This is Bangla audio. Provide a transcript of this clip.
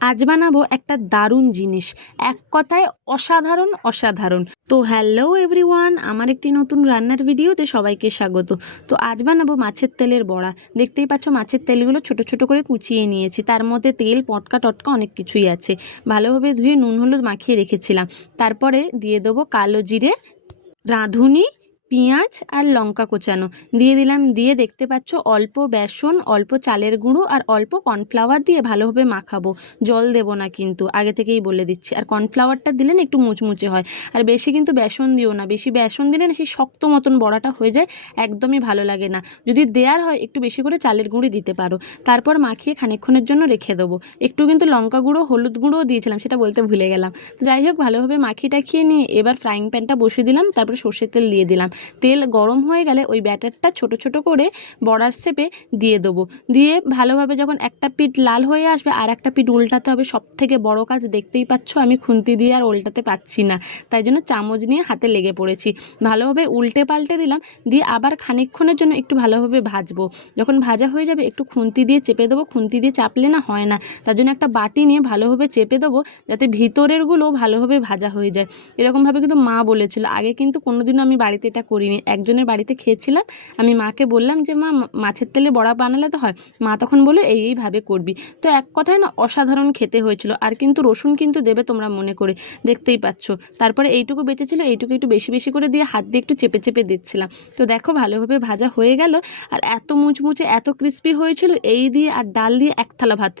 আজ বানাবো একটা দারুণ জিনিস, এক কথায় অসাধারণ অসাধারণ। তো হ্যালো এভরিওয়ান, আমার একটি নতুন রান্নার ভিডিওতে সবাইকে স্বাগত। তো আজ বানাবো মাছের তেলের বড়া। দেখতেই পাচ্ছ মাছের তেলগুলো ছোট ছোট করে কুচিয়ে নিয়েছি, তার মধ্যে তেল পটকা টটকা অনেক কিছুই আছে। ভালোভাবে ধুয়ে নুন হলুদ মাখিয়ে রেখেছিলাম। তারপরে দিয়ে দেবো কালো জিরে, রাঁধুনি, পেঁয়াজ আর লঙ্কা কোচানো দিয়ে দিলাম। দিয়ে দেখতে পাচ্ছ অল্প বেসন, অল্প চালের গুঁড়ো আর অল্প কর্নফ্লাওয়ার দিয়ে ভালোভাবে মাখাবো। জল দেবো না কিন্তু, আগে থেকেই বলে দিচ্ছি। আর কর্নফ্লাওয়ারটা দিলে না একটু মুচমুচে হয়। আর বেশি কিন্তু বেসন দিও না, বেশি বেসন দিলে না সেই শক্ত মতন বড়াটা হয়ে যায়, একদমই ভালো লাগে না। যদি দেওয়ার হয় একটু বেশি করে চালের গুঁড়ি দিতে পারো। তারপর মাখিয়ে খানিকক্ষণের জন্য রেখে দেবো। একটু কিন্তু লঙ্কা গুঁড়ো হলুদ গুঁড়োও দিয়েছিলাম, সেটা বলতে ভুলে গেলাম। যাই হোক, ভালোভাবে মাখিয়ে টাখিয়ে নিয়ে এবার ফ্রাইং প্যানটা বসিয়ে দিলাম। তারপরে সর্ষের তেল দিয়ে দিলাম। তেল গরম হয়ে গেলে ওই ব্যাটারটা ছোট ছোট করে বড়ার শেপে দিয়ে দেবো। দিয়ে ভালোভাবে যখন একটা পিঠ লাল হয়ে আসবে আর একটা পিঠ উল্টাতে হবে। সব থেকে বড় কাজ, দেখতেই পাচ্ছ আমি খুন্তি দিয়ে আর উল্টাতে পারছি না, তাই জন্য চামচ নিয়ে হাতে লেগে পড়েছি। ভালোভাবে উল্টে পাল্টে দিলাম। দিয়ে আবার খানিকক্ষণের জন্য একটু ভালোভাবে ভাজবো। যখন ভাজা হয়ে যাবে একটু খুন্তি দিয়ে চেপে দেবো। খুন্তি দিয়ে চাপলে না হয় না, তার জন্য একটা বাটি নিয়ে ভালোভাবে চেপে দেবো, যাতে ভিতরেরগুলো ভালোভাবে ভাজা হয়ে যায়। এরকমভাবে কিন্তু মা বলেছিল। আগে কিন্তু কোনোদিনও আমি বাড়িতে এটা করিনি, একজনের বাড়িতে খেয়েছিলাম। আমি মাকে বললাম যে মা, মাছের তেলে বড়া বানালে তো হয়। মা তখন বললো এইভাবে করবি। তো এক কথায় না অসাধারণ খেতে হয়েছিল। আর কিন্তু রসুন কিন্তু দেবে তোমরা মনে করে, দেখতেই পাচ্ছ। তারপরে এইটুকু বেঁচেছিল, এইটুকু একটু বেশি বেশি করে দিয়ে হাত দিয়ে একটু চেপে চেপে দিচ্ছিলাম। তো দেখো ভালোভাবে ভাজা হয়ে গেল। আর এত মুচমুচে এত ক্রিস্পি হয়েছিল, এই দিয়ে আর ডাল দিয়ে এক থালা ভাত